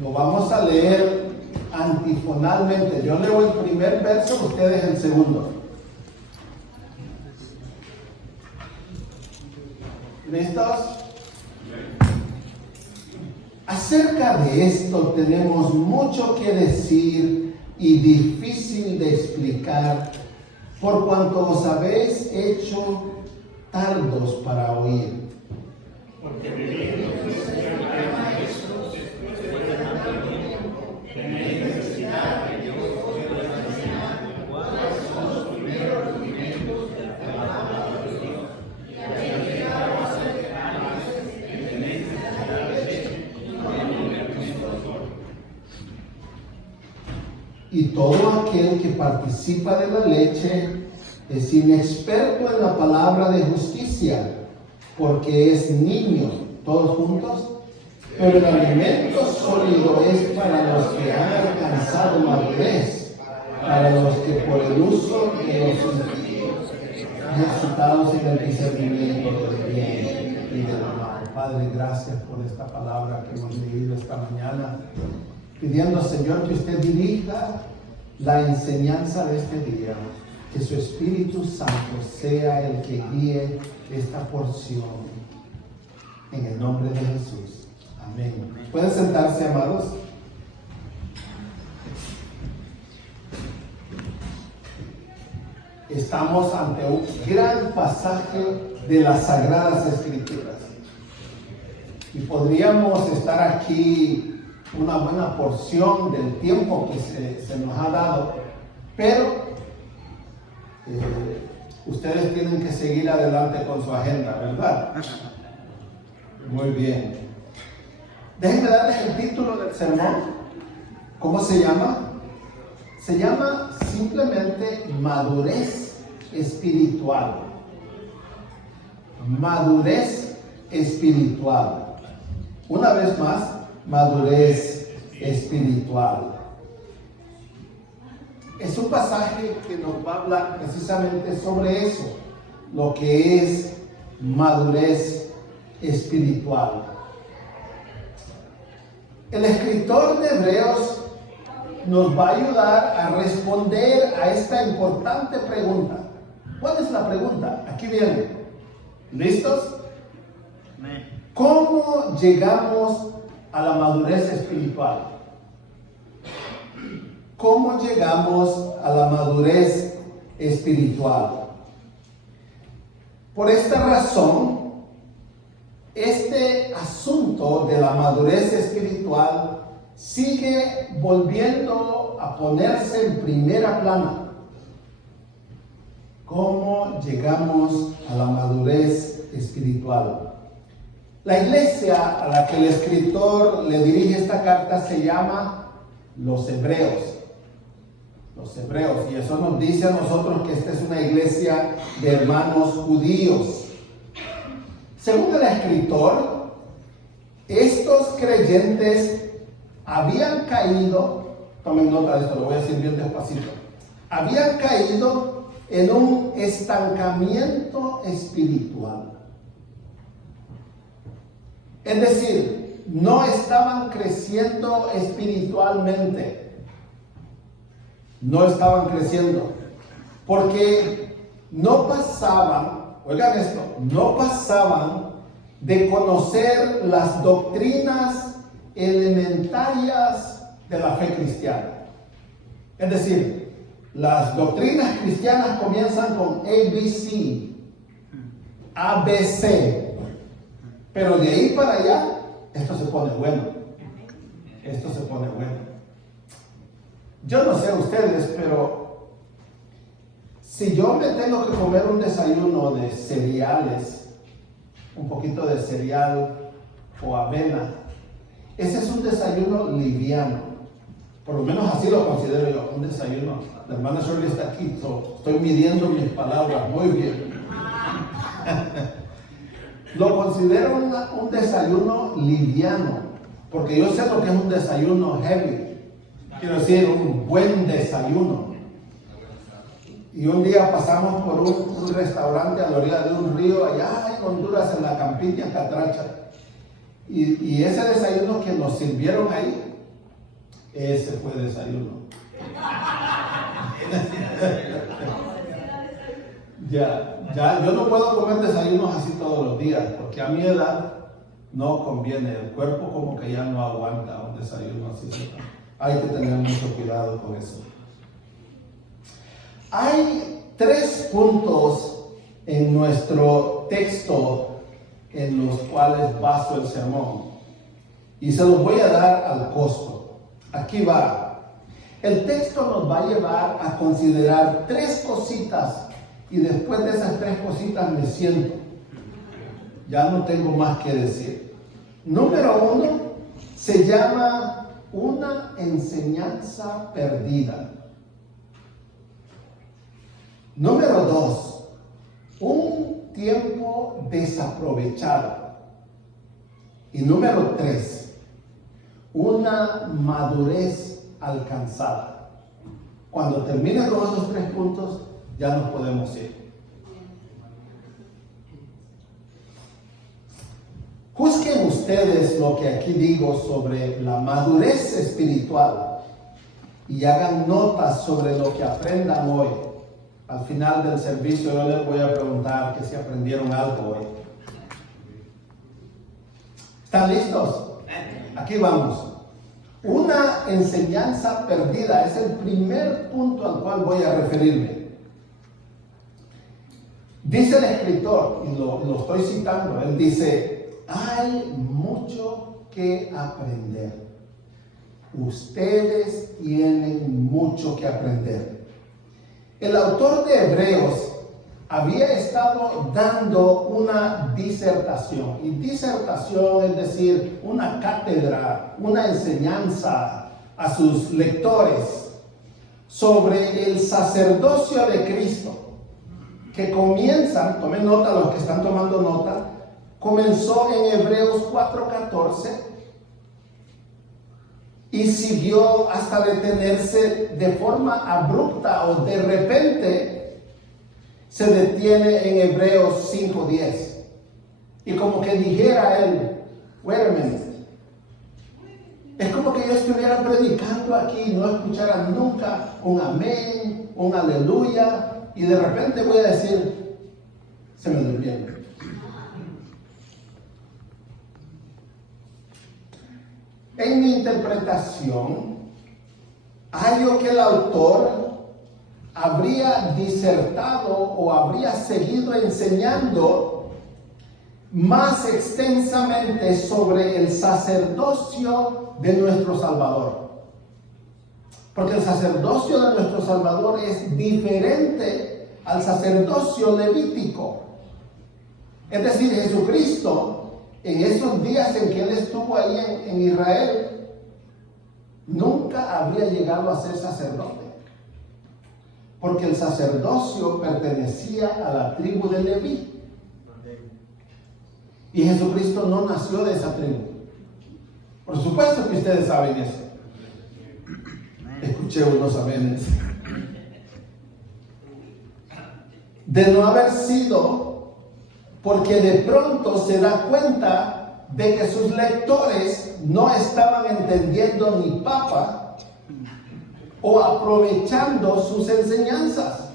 Lo vamos a leer antifonalmente. Yo leo el primer verso, ustedes el segundo. ¿Listos? Acerca de esto tenemos mucho que decir y difícil de explicar, por cuanto os habéis hecho tardos para oír. Porque viviendo maestros después de tanto tiempo, tenéis necesidad de Dios que os enseñe cuáles son los primeros rudimentos de la palabra de Dios. Y habéis llegado a ser capaces y tenéis necesidad de leche y no de alimento sólido. Y todo aquel que participa de la leche es inexperto en la palabra de justicia, porque es niño. ¿Todos juntos? Pero el alimento sólido es para los que han alcanzado madurez, para los que por el uso de los sentidos ejercitados en el discernimiento del bien y del mal. Padre, gracias por esta palabra que hemos leído esta mañana, pidiendo, Señor, que usted dirija la enseñanza de este día, que su Espíritu Santo sea el que guíe esta porción. En el nombre de Jesús. Amén. ¿Pueden sentarse, amados? Estamos ante un gran pasaje de las Sagradas Escrituras. Y podríamos estar aquí una buena porción del tiempo que se nos ha dado, pero ustedes tienen que seguir adelante con su agenda, ¿verdad? Muy bien. Déjenme darles el título del sermón. ¿Cómo se llama? Se llama simplemente madurez espiritual. Madurez espiritual. Una vez más, madurez espiritual. Es un pasaje que nos va a hablar precisamente sobre eso, lo que es madurez espiritual. El escritor de Hebreos nos va a ayudar a responder a esta importante pregunta. ¿Cuál es la pregunta? Aquí viene. ¿Listos? ¿Cómo llegamos a la madurez espiritual? ¿Cómo llegamos a la madurez espiritual? Por esta razón, este asunto de la madurez espiritual sigue volviendo a ponerse en primera plana. ¿Cómo llegamos a la madurez espiritual? La iglesia a la que el escritor le dirige esta carta se llama los Hebreos. Los Hebreos, y eso nos dice a nosotros que esta es una iglesia de hermanos judíos. Según el escritor, estos creyentes habían caído, tomen nota de esto, lo voy a decir bien despacito, habían caído en un estancamiento espiritual. Es decir, no estaban creciendo espiritualmente. No estaban creciendo. Porque no pasaban, oigan esto, no pasaban de conocer las doctrinas elementarias de la fe cristiana. Es decir, las doctrinas cristianas comienzan con ABC, ABC, pero de ahí para allá, esto se pone bueno. Esto se pone bueno. Yo no sé ustedes, pero si yo me tengo que comer un desayuno de cereales, un poquito de cereal o avena, ese es un desayuno liviano. Por lo menos así lo considero yo, un desayuno. La hermana Shirley está aquí, estoy midiendo mis palabras muy bien. Lo considero un desayuno liviano, porque yo sé lo que es un desayuno heavy. Quiero decir, un buen desayuno. Y un día pasamos por un restaurante a la orilla de un río allá en Honduras, en la campiña Catracha. Y ese desayuno que nos sirvieron ahí, Ese fue desayuno. Ya, yo no puedo comer desayunos así todos los días, porque a mi edad no conviene. El cuerpo como que ya no aguanta un desayuno así. Hay que tener mucho cuidado con eso. Hay 3 puntos en nuestro texto en los cuales baso el sermón, y se los voy a dar al costo. Aquí va. El texto nos va a llevar a considerar 3 cositas, y después de esas 3 cositas me siento. Ya no tengo más que decir. Número 1 se llama una enseñanza perdida. Número 2, un tiempo desaprovechado. Y número 3, una madurez alcanzada. Cuando termine con esos 3 puntos, ya nos podemos ir. Juzguen ustedes lo que aquí digo sobre la madurez espiritual y hagan notas sobre lo que aprendan hoy. Al final del servicio yo les voy a preguntar que si aprendieron algo hoy. ¿Están listos? Aquí vamos. Una enseñanza perdida es el primer punto al cual voy a referirme. Dice el escritor, y lo estoy citando, él dice: hay mucho que aprender. Ustedes tienen mucho que aprender. El autor de Hebreos había estado dando una disertación, y disertación es decir, una cátedra, una enseñanza a sus lectores sobre el sacerdocio de Cristo, que comienza, tomen nota los que están tomando nota, comenzó en Hebreos 4:14 y siguió hasta detenerse de forma abrupta, o de repente se detiene en Hebreos 5:10. Y como que dijera él: wait a minute. Es como que yo estuviera predicando aquí y no escuchara nunca un amén, un aleluya, y de repente voy a decir: se me durmió. En mi interpretación, hallo que el autor habría disertado o habría seguido enseñando más extensamente sobre el sacerdocio de nuestro Salvador. Porque el sacerdocio de nuestro Salvador es diferente al sacerdocio levítico. Es decir, Jesucristo, en esos días en que Él estuvo ahí en Israel, nunca habría llegado a ser sacerdote. Porque el sacerdocio pertenecía a la tribu de Leví. Y Jesucristo no nació de esa tribu. Por supuesto que ustedes saben eso. Escuché unos amenes. De no haber sido, porque de pronto se da cuenta de que sus lectores no estaban entendiendo ni papa o aprovechando sus enseñanzas.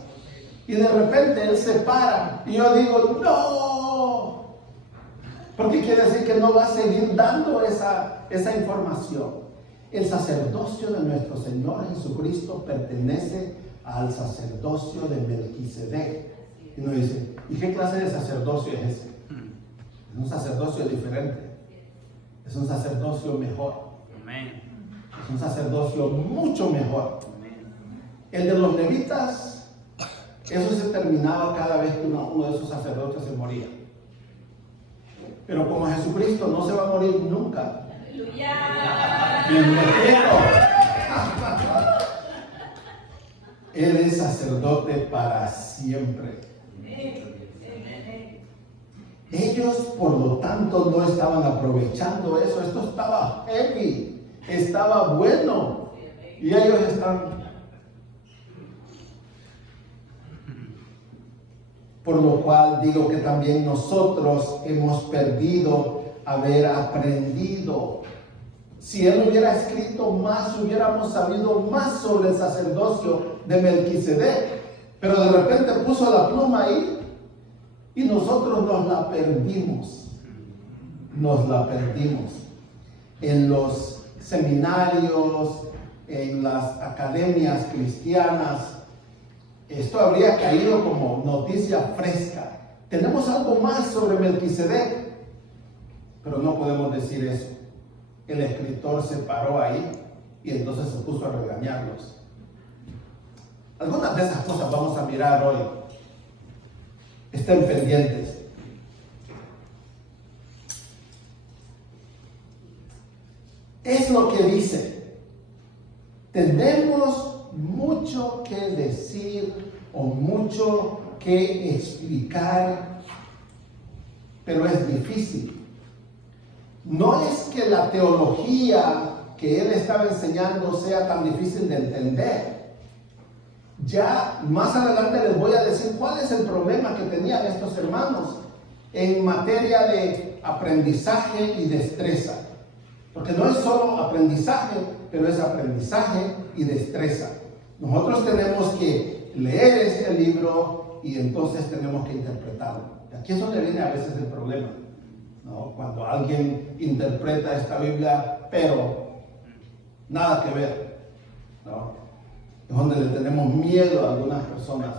Y de repente él se para y yo digo: no, porque quiere decir que no va a seguir dando esa información. El sacerdocio de nuestro Señor Jesucristo pertenece al sacerdocio de Melquisedec. Y uno dice: ¿y qué clase de sacerdocio es ese? Es un sacerdocio diferente. Es un sacerdocio mejor. Es un sacerdocio mucho mejor. El de los levitas, eso se terminaba cada vez que uno de esos sacerdotes se moría. Pero como Jesucristo no se va a morir nunca. Bienvenido. Él es sacerdote para siempre. Ellos, por lo tanto, no estaban aprovechando eso. Esto estaba heavy, estaba bueno, y ellos están. Por lo cual digo que también nosotros hemos perdido haber aprendido Si él hubiera escrito más, hubiéramos sabido más sobre el sacerdocio de Melquisedec. Pero de repente puso la pluma ahí y nosotros nos la perdimos. Nos la perdimos. En los seminarios, en las academias cristianas, esto habría caído como noticia fresca. Tenemos algo más sobre Melquisedec, pero no podemos decir eso. El escritor se paró ahí y entonces se puso a regañarlos. Algunas de esas cosas vamos a mirar hoy. Estén pendientes. Es lo que dice. Tenemos mucho que decir o mucho que explicar, pero es difícil. No es que la teología que él estaba enseñando sea tan difícil de entender. Ya más adelante les voy a decir cuál es el problema que tenían estos hermanos en materia de aprendizaje y destreza. Porque no es solo aprendizaje, pero es aprendizaje y destreza. Nosotros tenemos que leer este libro y entonces tenemos que interpretarlo. Y aquí es donde viene a veces el problema, ¿no? Cuando alguien interpreta esta Biblia, pero nada que ver, ¿no? Es donde le tenemos miedo a algunas personas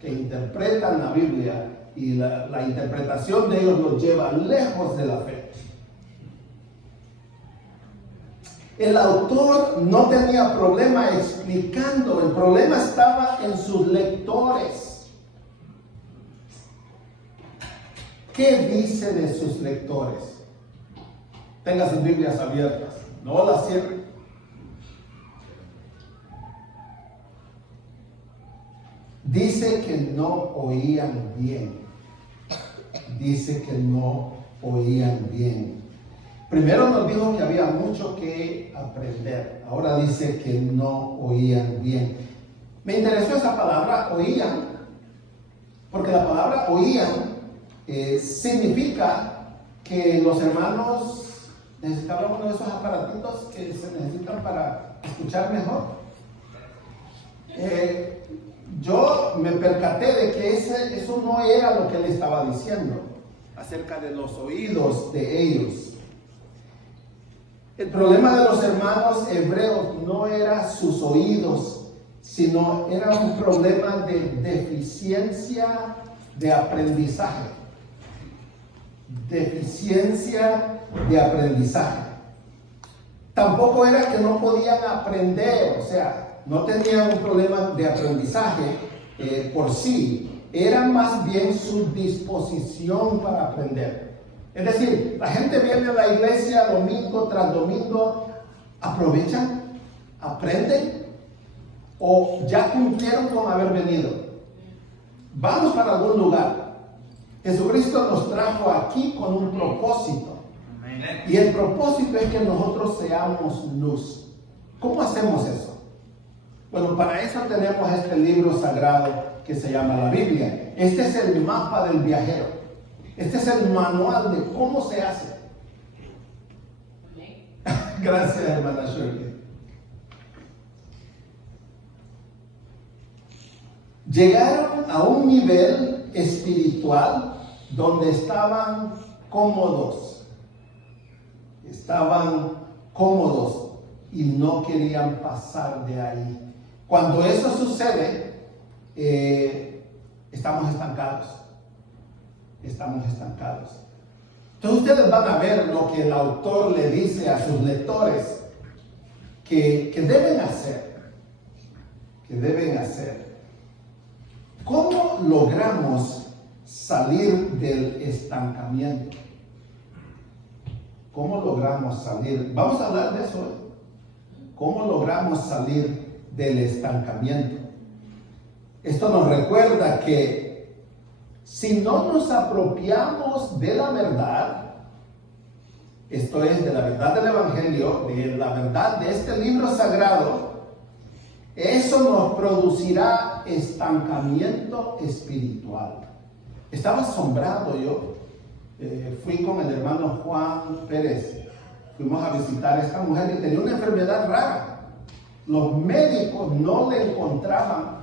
que interpretan la Biblia y la interpretación de ellos los lleva lejos de la fe. El autor no tenía problema explicando, el problema estaba en sus lectores. ¿Qué dice de sus lectores? Tenga sus Biblias abiertas, no las cierre. Dice que no oían bien. Dice que no oían bien. Primero nos dijo que había mucho que aprender. Ahora dice que no oían bien. Me interesó esa palabra, oían, porque la palabra oían significa que los hermanos necesitaban uno de esos aparatitos que se necesitan para escuchar mejor. Yo me percaté de que eso no era lo que él estaba diciendo acerca de los oídos de ellos. El problema de los hermanos hebreos no era sus oídos, sino era un problema de deficiencia de aprendizaje. Deficiencia de aprendizaje. Tampoco era que no podían aprender, o sea, no tenían un problema de aprendizaje por sí, era más bien su disposición para aprender. Es decir, la gente viene a la iglesia domingo tras domingo, aprovechan, aprenden, o ya cumplieron con haber venido. Vamos para algún lugar. Jesucristo nos trajo aquí con un propósito. Y el propósito es que nosotros seamos luz. ¿Cómo hacemos eso? Bueno, para eso tenemos este libro sagrado que se llama la Biblia. Este es el mapa del viajero. Este es el manual de cómo se hace. Gracias, hermana Shirley. Llegaron a un nivel espiritual donde estaban cómodos. Estaban cómodos y no querían pasar de ahí. Cuando eso sucede, estamos estancados. Estamos estancados. Entonces ustedes van a ver lo que el autor le dice a sus lectores que deben hacer. Que deben hacer. ¿Cómo logramos salir del estancamiento? ¿Cómo logramos salir? Vamos a hablar de eso hoy. ¿Cómo logramos salir del estancamiento? Esto nos recuerda que si no nos apropiamos de la verdad, esto es, de la verdad del Evangelio, de la verdad de este libro sagrado, eso nos producirá estancamiento espiritual. Estaba asombrado yo. Fui con el hermano Juan Pérez. fuimos a visitar a esta mujer que tenía una enfermedad rara. Los médicos no le encontraban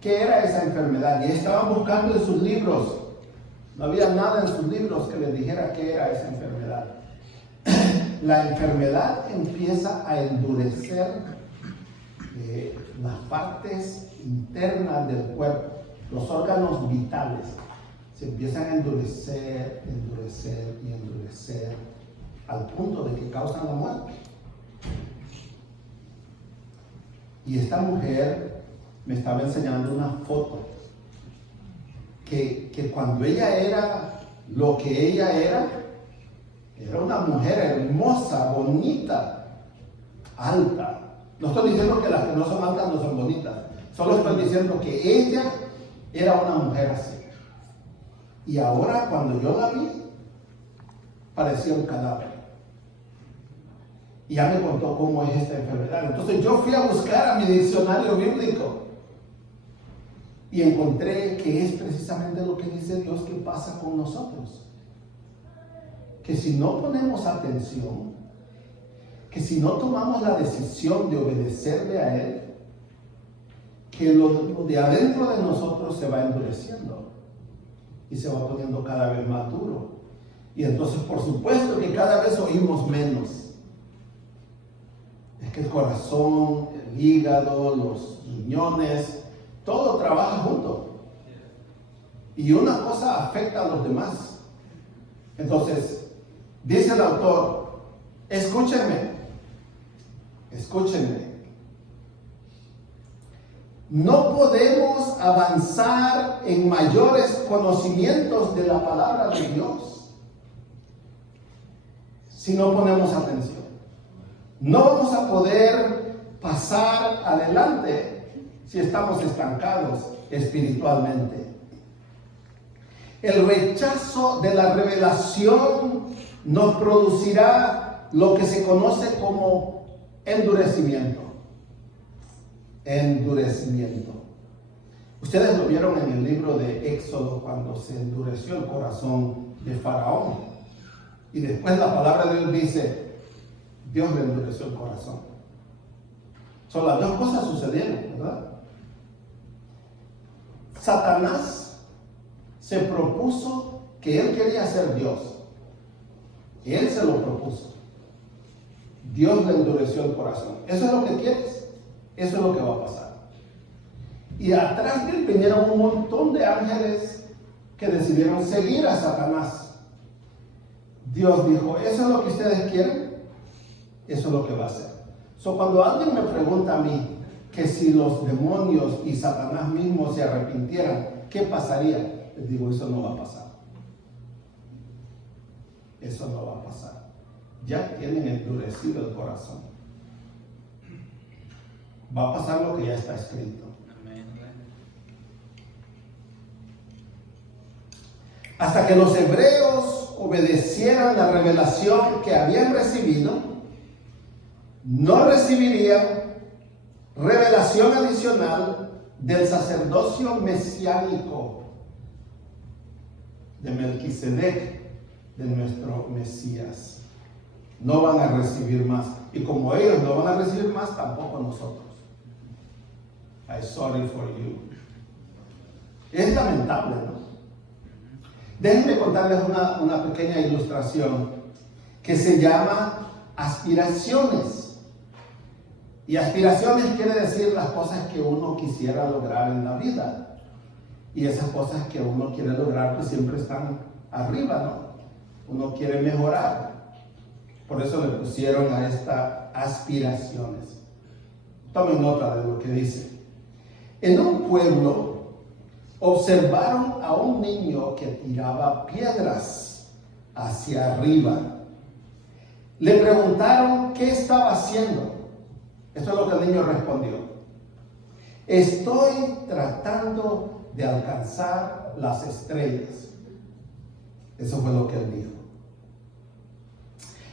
qué era esa enfermedad y estaban buscando en sus libros. No había nada en sus libros que les dijera qué era esa enfermedad. La enfermedad empieza a endurecer las partes internas del cuerpo, los órganos vitales. Se empiezan a endurecer, endurecer y endurecer al punto de que causan la muerte. Y esta mujer me estaba enseñando una foto que cuando ella era lo que ella era una mujer hermosa, bonita, alta. No estoy diciendo que las que no son altas no son bonitas, solo estoy diciendo que ella era una mujer así. Y ahora cuando yo la vi, parecía un cadáver. Y ya me contó cómo es esta enfermedad. Entonces yo fui a buscar a mi diccionario bíblico y encontré que es precisamente lo que dice Dios que pasa con nosotros. Que si no ponemos atención, que si no tomamos la decisión de obedecerle a Él, que lo de adentro de nosotros se va endureciendo y se va poniendo cada vez más duro. Y entonces, por supuesto que cada vez oímos menos. Es que el corazón, el hígado, los riñones, todo trabaja junto. Y una cosa afecta a los demás. Entonces, dice el autor, escúchenme. No podemos avanzar en mayores conocimientos de la palabra de Dios si no ponemos atención. No vamos a poder pasar adelante si estamos estancados espiritualmente. El rechazo de la revelación nos producirá lo que se conoce como endurecimiento. Endurecimiento. Ustedes lo vieron en el libro de Éxodo cuando se endureció el corazón de Faraón. Y después la palabra de Dios dice, Dios le endureció el corazón. Son las dos cosas sucedieron, ¿verdad? Satanás se propuso que él quería ser Dios. Él se lo propuso. Dios le endureció el corazón. ¿Eso es lo que quieres? Eso es lo que va a pasar. Y atrás de él vinieron un montón de ángeles que decidieron seguir a Satanás. Dios dijo, ¿eso es lo que ustedes quieren? Eso es lo que va a hacer. Cuando alguien me pregunta a mí que si los demonios y Satanás mismo se arrepintieran, ¿qué pasaría? Les digo, eso no va a pasar. Eso no va a pasar. Ya tienen endurecido el corazón. Va a pasar lo que ya está escrito. Hasta que los hebreos obedecieran la revelación que habían recibido, no recibirían revelación adicional del sacerdocio mesiánico de Melquisedec, de nuestro Mesías. No van a recibir más. Y como ellos no van a recibir más, tampoco nosotros. I'm sorry for you. Es lamentable, ¿no? Déjenme contarles una pequeña ilustración que se llama aspiraciones. Y aspiraciones quiere decir las cosas que uno quisiera lograr en la vida. Y esas cosas que uno quiere lograr pues siempre están arriba, ¿no? Uno quiere mejorar. Por eso le pusieron a esta aspiraciones. Tomen nota de lo que dice. En un pueblo observaron a un niño que tiraba piedras hacia arriba. Le preguntaron qué estaba haciendo. Esto es lo que el niño respondió. Estoy tratando de alcanzar las estrellas. Eso fue lo que él dijo.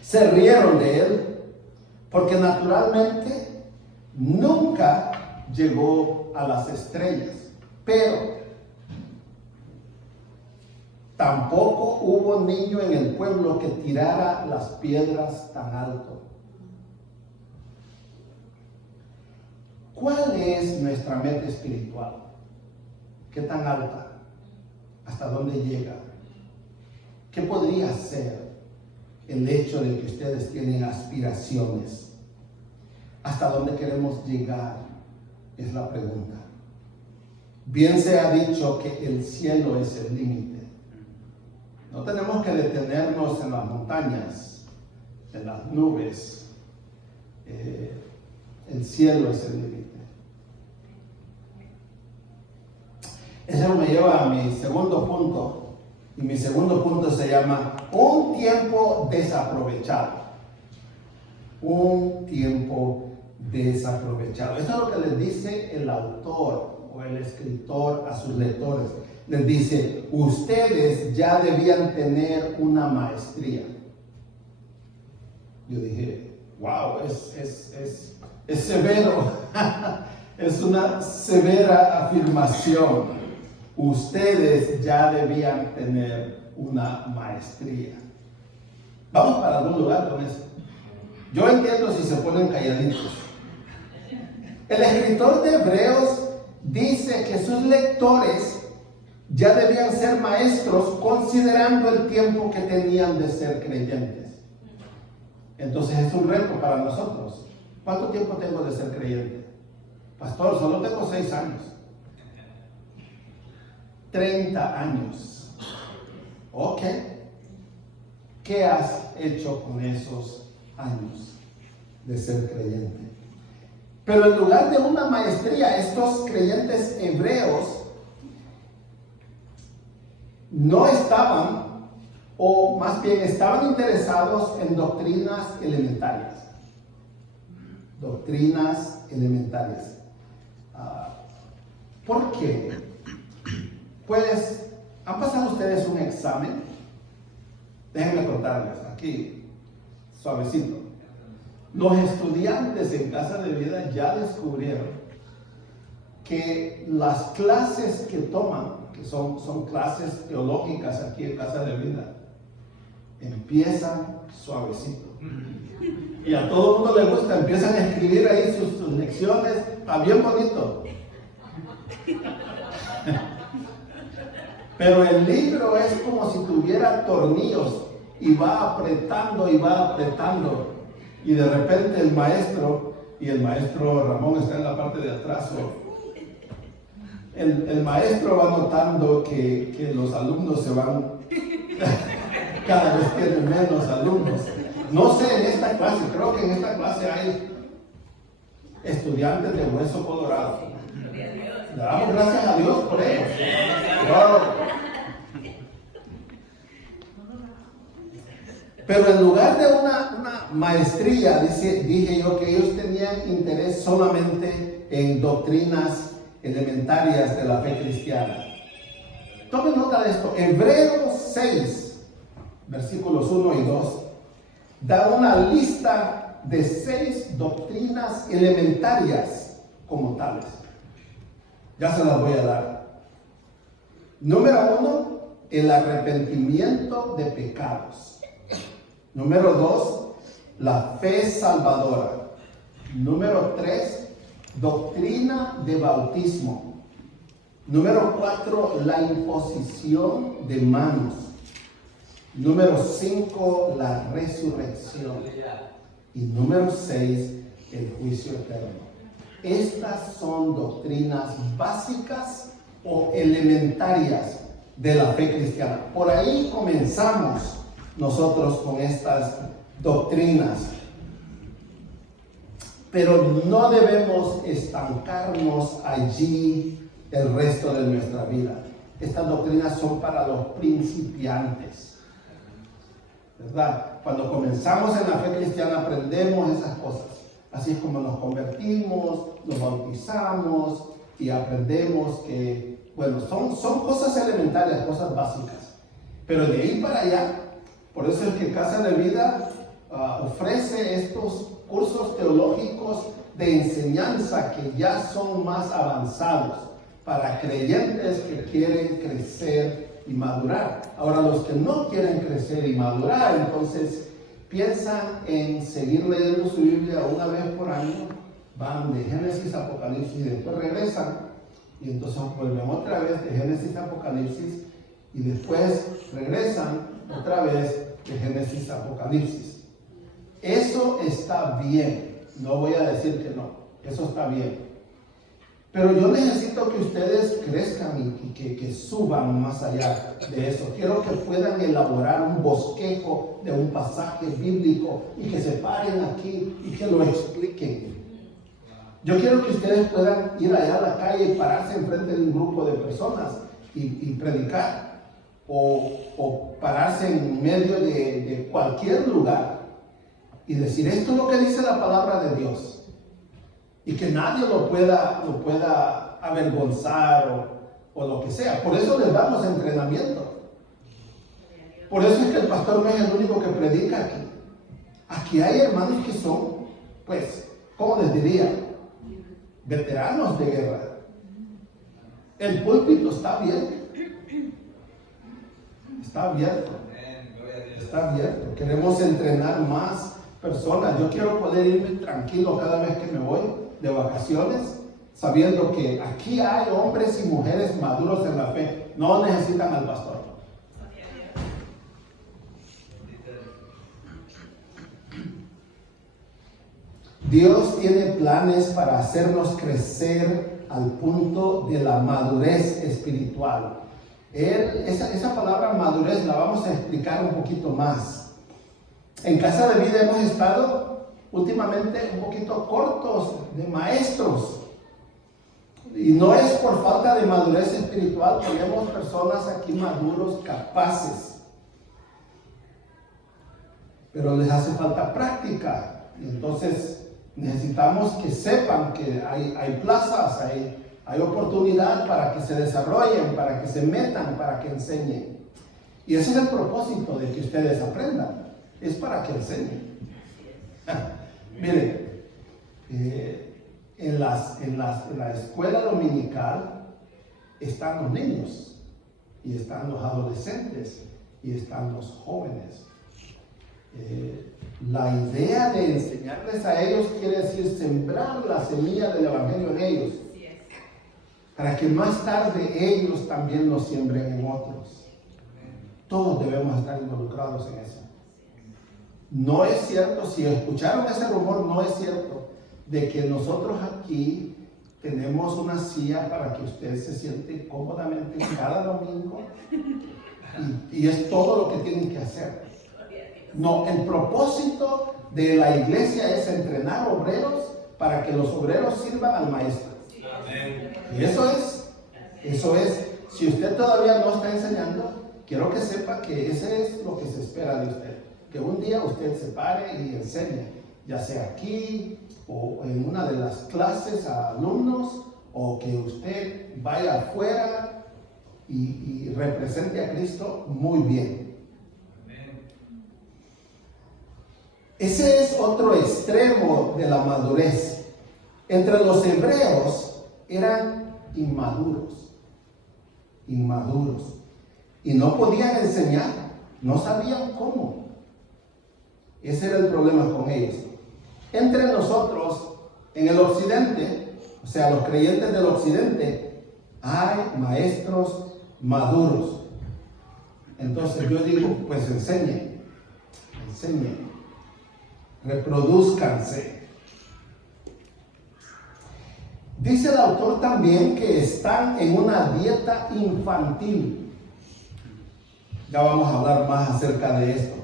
Se rieron de él porque naturalmente nunca llegó a las estrellas. Pero Tampoco hubo niño en el pueblo que tirara las piedras tan alto. ¿Cuál es nuestra meta espiritual? ¿Qué tan alta? ¿Hasta dónde llega? ¿Qué podría ser el hecho de que ustedes tienen aspiraciones? ¿Hasta dónde queremos llegar? Es la pregunta. Bien se ha dicho que el cielo es el límite. No tenemos que detenernos en las montañas, en las nubes. El cielo es el límite. Eso me lleva a mi segundo punto. Y mi segundo punto se llama un tiempo desaprovechado. Un tiempo desaprovechado. Esto es lo que les dice el autor o el escritor a sus lectores. Les dice, ustedes ya debían tener una maestría. Yo dije, wow, es severo. Es una severa afirmación. Ustedes ya debían tener una maestría. Vamos para algún lugar con eso. Yo entiendo si se ponen calladitos. El escritor de Hebreos dice que sus lectores ya debían ser maestros considerando el tiempo que tenían de ser creyentes. Entonces es un reto para nosotros. ¿Cuánto tiempo tengo de ser creyente? Pastor, solo tengo 6 años. 30 años. Ok. ¿Qué has hecho con esos años de ser creyente? Pero en lugar de una maestría, estos creyentes hebreos no estaban, o más bien estaban interesados en doctrinas elementarias. Doctrinas elementarias. ¿Por qué? Pues, ¿han pasado ustedes un examen? Déjenme contarles aquí, suavecito. Los estudiantes en Casa de Vida ya descubrieron que las clases que toman, que son clases teológicas aquí en Casa de Vida, empiezan suavecito. Y a todo el mundo le gusta, empiezan a escribir ahí sus lecciones, está bien bonito. Pero el libro es como si tuviera tornillos y va apretando y va apretando. Y de repente el maestro Ramón está en la parte de atrás. El maestro va notando que los alumnos se van, cada vez tienen menos alumnos. No sé en esta clase, creo que en esta clase hay estudiantes de hueso colorado. Le damos gracias a Dios por ellos. Wow. Pero en lugar de una maestría, dije yo que ellos tenían interés solamente en doctrinas elementarias de la fe cristiana. Tomen nota de esto. Hebreos 6, versículos 1 y 2, da una lista de 6 doctrinas elementarias como tales. Ya se las voy a dar. Número 1, el arrepentimiento de pecados. Número 2, la fe salvadora. Número 3, doctrina de bautismo. Número 4, la imposición de manos. Número 5, la resurrección. Y número 6, el juicio eterno. Estas son doctrinas básicas o elementarias de la fe cristiana. Por ahí comenzamos nosotros con estas doctrinas. Pero no debemos estancarnos allí el resto de nuestra vida. Estas doctrinas son para los principiantes, ¿verdad? Cuando comenzamos en la fe cristiana aprendemos esas cosas. Así es como nos convertimos, nos bautizamos y aprendemos que, bueno, son cosas elementarias, cosas básicas. Pero de ahí para allá, por eso es que Casa de Vida ofrece estos cursos teológicos de enseñanza que ya son más avanzados para creyentes que quieren crecer y madurar. Ahora, los que no quieren crecer y madurar, entonces piensan en seguir leyendo su Biblia una vez por año, van de Génesis a Apocalipsis y después regresan, y entonces vuelven otra vez de Génesis a Apocalipsis y después regresan otra vez de Génesis a Apocalipsis. Eso está bien, no voy a decir que no, eso está bien. Pero yo necesito que ustedes crezcan y que suban más allá de eso. Quiero que puedan elaborar un bosquejo de un pasaje bíblico y que se paren aquí y que lo expliquen. Yo quiero que ustedes puedan ir allá a la calle y pararse enfrente de un grupo de personas y predicar. O pararse en medio de cualquier lugar y decir, esto es lo que dice la palabra de Dios. Y que nadie lo pueda avergonzar o lo que sea. Por eso les damos entrenamiento. Por eso es que el pastor no es el único que predica aquí. Aquí hay hermanos que son, pues, ¿cómo les diría? Veteranos de guerra. El púlpito está abierto. Está abierto. Está abierto. Queremos entrenar más personas. Yo quiero poder irme tranquilo cada vez que me voy de vacaciones, sabiendo que aquí hay hombres y mujeres maduros en la fe. No necesitan al pastor. Dios tiene planes para hacernos crecer al punto de la madurez espiritual. Esa palabra madurez la vamos a explicar un poquito más. En Casa de Vida hemos estado últimamente un poquito cortos de maestros. Y no es por falta de madurez espiritual, tenemos personas aquí maduros, capaces. Pero les hace falta práctica. Y entonces necesitamos que sepan que hay plazas, hay oportunidad para que se desarrollen, para que se metan, para que enseñen. Y ese es el propósito de que ustedes aprendan. Es para que enseñen. Miren, en la escuela dominical están los niños, y están los adolescentes, y están los jóvenes. La idea de enseñarles a ellos quiere decir sembrar la semilla del Evangelio en ellos, para que más tarde ellos también lo siembren en otros. Todos debemos estar involucrados en eso. No es cierto, si escucharon ese rumor, no es cierto de que nosotros aquí tenemos una silla para que usted se siente cómodamente cada domingo y es todo lo que tienen que hacer. No, el propósito de la iglesia es entrenar obreros para que los obreros sirvan al maestro. Y eso es, si usted todavía no está enseñando, quiero que sepa que ese es lo que se espera de usted. Que un día usted se pare y enseñe, ya sea aquí o en una de las clases a alumnos, o que usted vaya afuera y represente a Cristo muy bien. Ese es otro extremo de la madurez. Entre los hebreos eran inmaduros, y no podían enseñar, no sabían cómo. Ese era el problema con ellos. Entre nosotros, en el occidente, o sea, los creyentes del occidente, hay maestros maduros. Entonces yo digo, pues enseñen, reproduzcanse. Dice el autor también que están en una dieta infantil. Ya vamos a hablar más acerca de esto.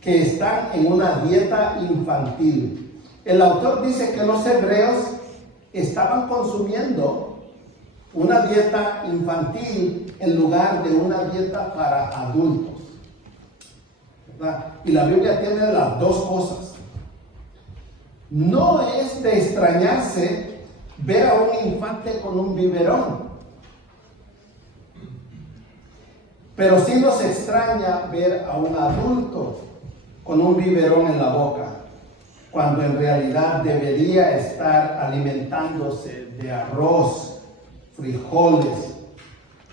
Que están en una dieta infantil. El autor dice que los hebreos estaban consumiendo una dieta infantil en lugar de una dieta para adultos, ¿verdad? Y la Biblia tiene las dos cosas. No es de extrañarse ver a un infante con un biberón, pero sí nos extraña ver a un adulto con un biberón en la boca, cuando en realidad debería estar alimentándose de arroz, frijoles,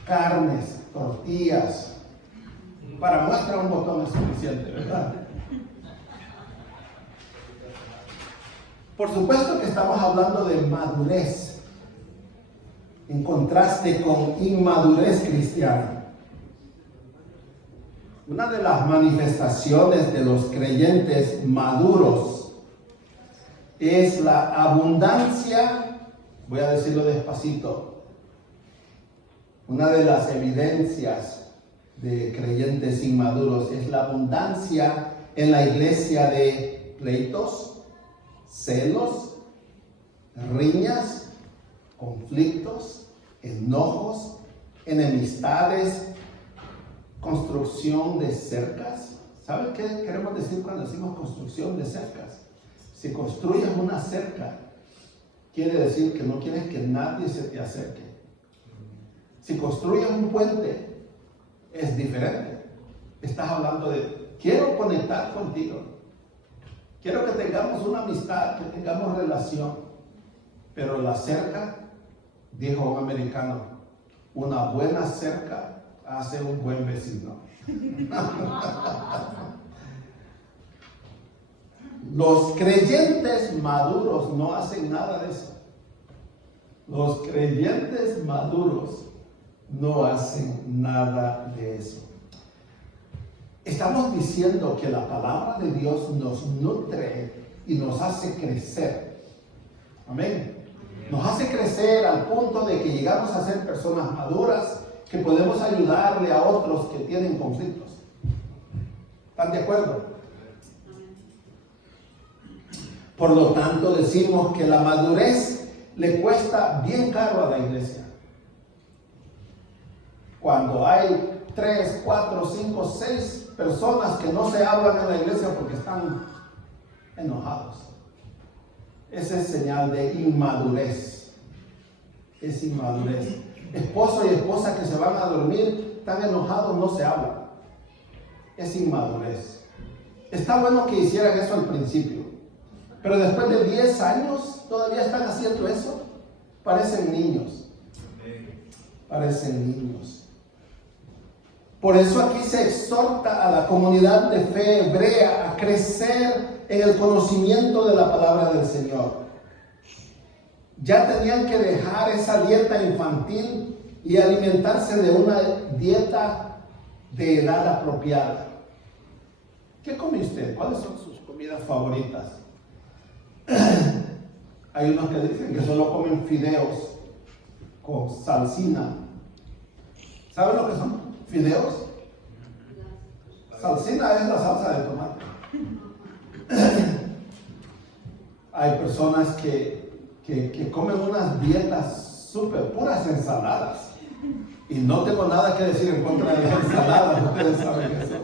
carnes, tortillas. Para muestra un botón es suficiente, ¿verdad? Por supuesto que estamos hablando de madurez, en contraste con inmadurez cristiana. Una de las manifestaciones de los creyentes maduros es la abundancia, voy a decirlo despacito, una de las evidencias de creyentes inmaduros es la abundancia en la iglesia de pleitos, celos, riñas, conflictos, enojos, enemistades, construcción de cercas. ¿Saben qué queremos decir cuando decimos construcción de cercas? Si construyes una cerca, quiere decir que no quieres que nadie se te acerque. Si construyes un puente, es diferente. Estás hablando de, quiero conectar contigo. Quiero que tengamos una amistad, que tengamos relación. Pero la cerca, dijo un americano, una buena cerca hace un buen vecino. Los creyentes maduros no hacen nada de eso. Los creyentes maduros no hacen nada de eso. Estamos diciendo que la palabra de Dios nos nutre y nos hace crecer. Amén. Nos hace crecer al punto de que llegamos a ser personas maduras, que podemos ayudarle a otros que tienen conflictos. ¿Están de acuerdo? Por lo tanto, decimos que la madurez le cuesta bien caro a la iglesia. Cuando hay 3, 4, 5, 6 personas que no se hablan en la iglesia porque están enojados, esa es señal de inmadurez. Es inmadurez. Esposo y esposa que se van a dormir, están enojados, no se hablan. Es inmadurez. Está bueno que hicieran eso al principio, pero después de 10 años todavía están haciendo eso. Parecen niños. Parecen niños. Por eso aquí se exhorta a la comunidad de fe hebrea a crecer en el conocimiento de la palabra del Señor. Ya tenían que dejar esa dieta infantil y alimentarse de una dieta de edad apropiada. ¿Qué come usted? ¿Cuáles son sus comidas favoritas? Hay unos que dicen que solo comen fideos con salsina. ¿Saben lo que son? ¿Fideos? Salsina es la salsa de tomate. Hay personas que comen unas dietas súper puras ensaladas. Y no tengo nada que decir en contra de las ensaladas, ustedes saben eso.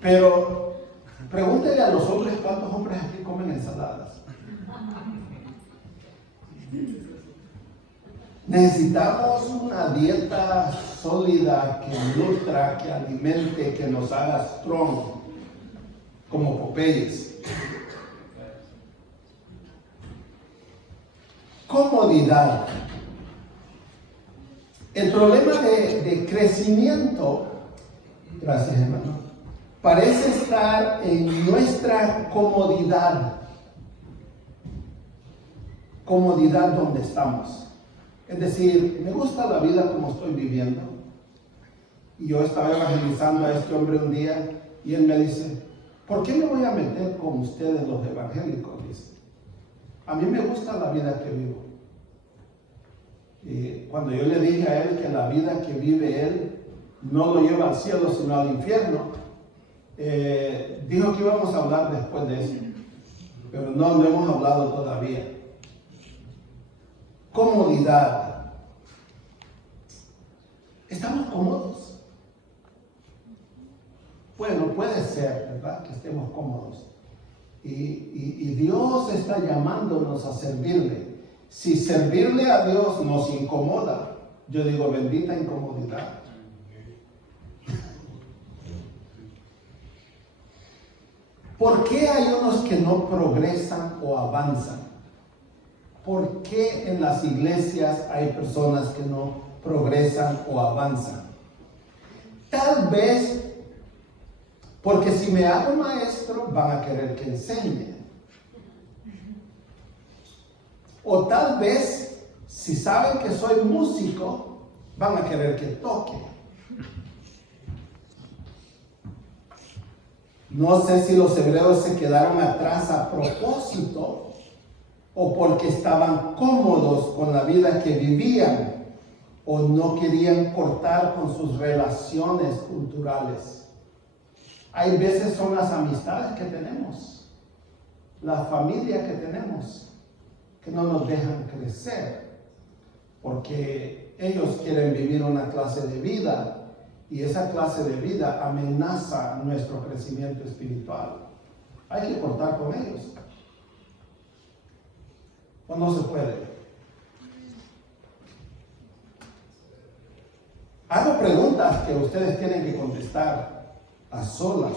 Pero pregúntenle a los hombres cuántos hombres aquí comen ensaladas. Necesitamos una dieta sólida que nutra, que alimente, que nos haga strong, como Popeyes. Comodidad. El problema de crecimiento, gracias hermano, parece estar en nuestra comodidad. Comodidad donde estamos. Es decir, me gusta la vida como estoy viviendo. Y yo estaba evangelizando a este hombre un día y él me dice, ¿por qué me voy a meter con ustedes los evangélicos? Dice, a mí me gusta la vida que vivo. Y cuando yo le dije a él que la vida que vive él no lo lleva al cielo sino al infierno, dijo que íbamos a hablar después de eso. Pero no hemos hablado todavía. Comodidad. ¿Estamos cómodos? Bueno, puede ser, ¿verdad? Que estemos cómodos. Y Dios está llamándonos a servirle. Si servirle a Dios nos incomoda, yo digo, bendita incomodidad. ¿Por qué hay unos que no progresan o avanzan? ¿Por qué en las iglesias hay personas que no progresan o avanzan? Tal vez, porque si me hago maestro, van a querer que enseñe. O tal vez, si saben que soy músico, van a querer que toque. No sé si los hebreos se quedaron atrás a propósito o porque estaban cómodos con la vida que vivían o no querían cortar con sus relaciones culturales. Hay veces son las amistades que tenemos, la familia que tenemos, que no nos dejan crecer, porque ellos quieren vivir una clase de vida y esa clase de vida amenaza nuestro crecimiento espiritual. Hay que cortar con ellos. ¿O no se puede? Hago preguntas que ustedes tienen que contestar a solas.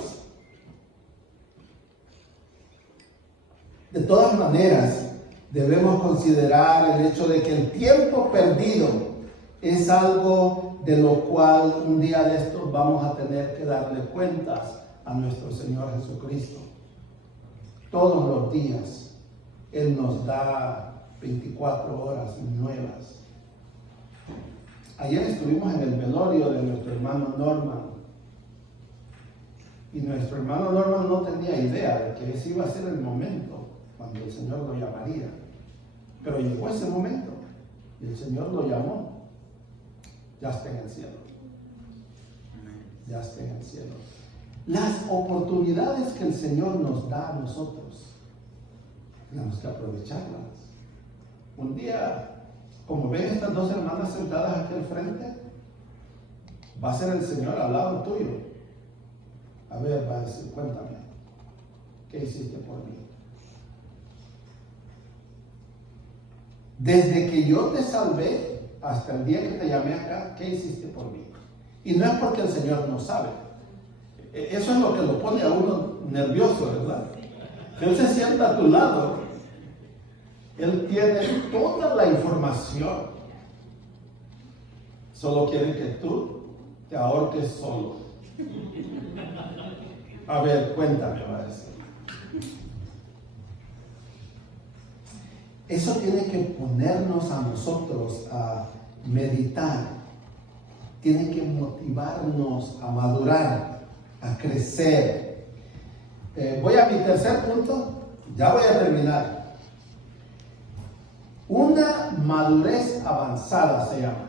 De todas maneras, debemos considerar el hecho de que el tiempo perdido es algo de lo cual un día de estos vamos a tener que darle cuentas a nuestro Señor Jesucristo. Todos los días Él nos da 24 horas nuevas. Ayer estuvimos en el velorio de nuestro hermano Norman. Y nuestro hermano Norman no tenía idea de que ese iba a ser el momento cuando el Señor lo llamaría. Pero llegó ese momento y el Señor lo llamó. Ya está en el cielo. Ya está en el cielo. Las oportunidades que el Señor nos da a nosotros, tenemos que aprovecharlas. Un día, como ven estas dos hermanas sentadas aquí al frente, va a ser el Señor al lado tuyo. A ver, va a decir, cuéntame, ¿qué hiciste por mí? Desde que yo te salvé hasta el día que te llamé acá, ¿qué hiciste por mí? Y no es porque el Señor no sabe. Eso es lo que lo pone a uno nervioso, ¿verdad? Él se sienta a tu lado. Él tiene toda la información. Solo quiere que tú te ahorques solo. A ver, cuéntame, va a decir. Eso tiene que ponernos a nosotros a meditar. Tiene que motivarnos a madurar, a crecer. Voy a mi tercer punto. Ya voy a terminar. Una madurez avanzada se llama.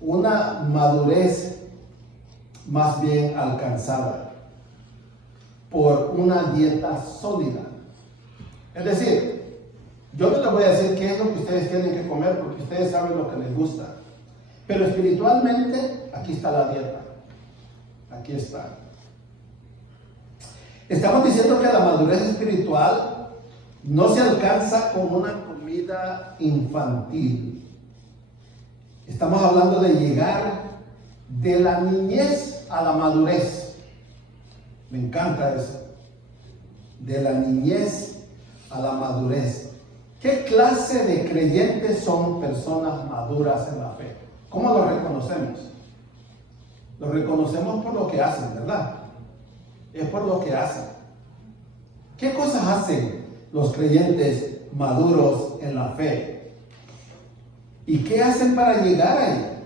Una madurez más bien alcanzada por una dieta sólida. Es decir, yo no les voy a decir qué es lo que ustedes tienen que comer porque ustedes saben lo que les gusta. Pero espiritualmente, aquí está la dieta. Aquí está. Estamos diciendo que la madurez espiritual no se alcanza con una comida infantil. Estamos hablando de llegar de la niñez a la madurez. Me encanta eso. De la niñez a la madurez. ¿Qué clase de creyentes son personas maduras en la fe? ¿Cómo lo reconocemos? Lo reconocemos por lo que hacen, ¿verdad? Es por lo que hacen. ¿Qué cosas hacen los creyentes maduros en la fe? ¿Y qué hacen para llegar ahí?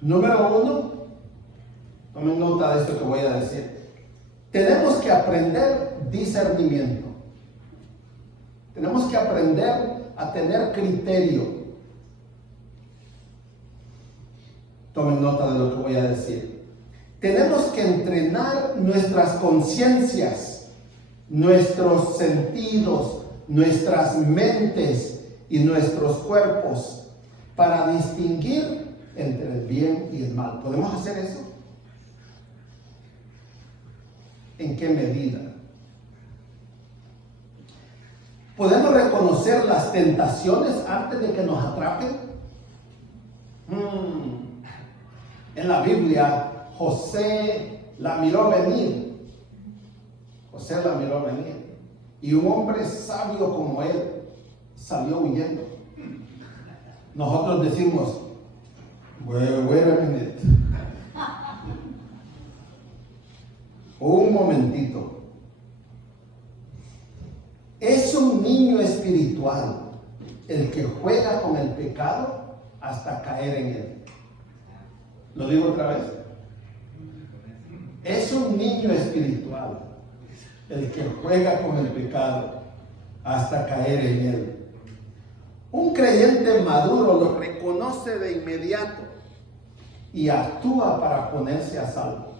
Número uno, tomen nota de esto que voy a decir. Tenemos que aprender discernimiento. Tenemos que aprender a tener criterio. Tomen nota de lo que voy a decir. Tenemos que entrenar nuestras conciencias, nuestros sentidos, nuestras mentes y nuestros cuerpos para distinguir entre el bien y el mal. ¿Podemos hacer eso? ¿En qué medida? ¿Podemos reconocer las tentaciones antes de que nos atrapen? En la Biblia, José la miró venir. José la miró venir. Y un hombre sabio como él salió huyendo. Nosotros decimos, Wait a minute. Un momentito. Es un niño espiritual el que juega con el pecado hasta caer en él. ¿Lo digo otra vez? Es un niño espiritual el que juega con el pecado hasta caer en él. Un creyente maduro lo reconoce de inmediato y actúa para ponerse a salvo.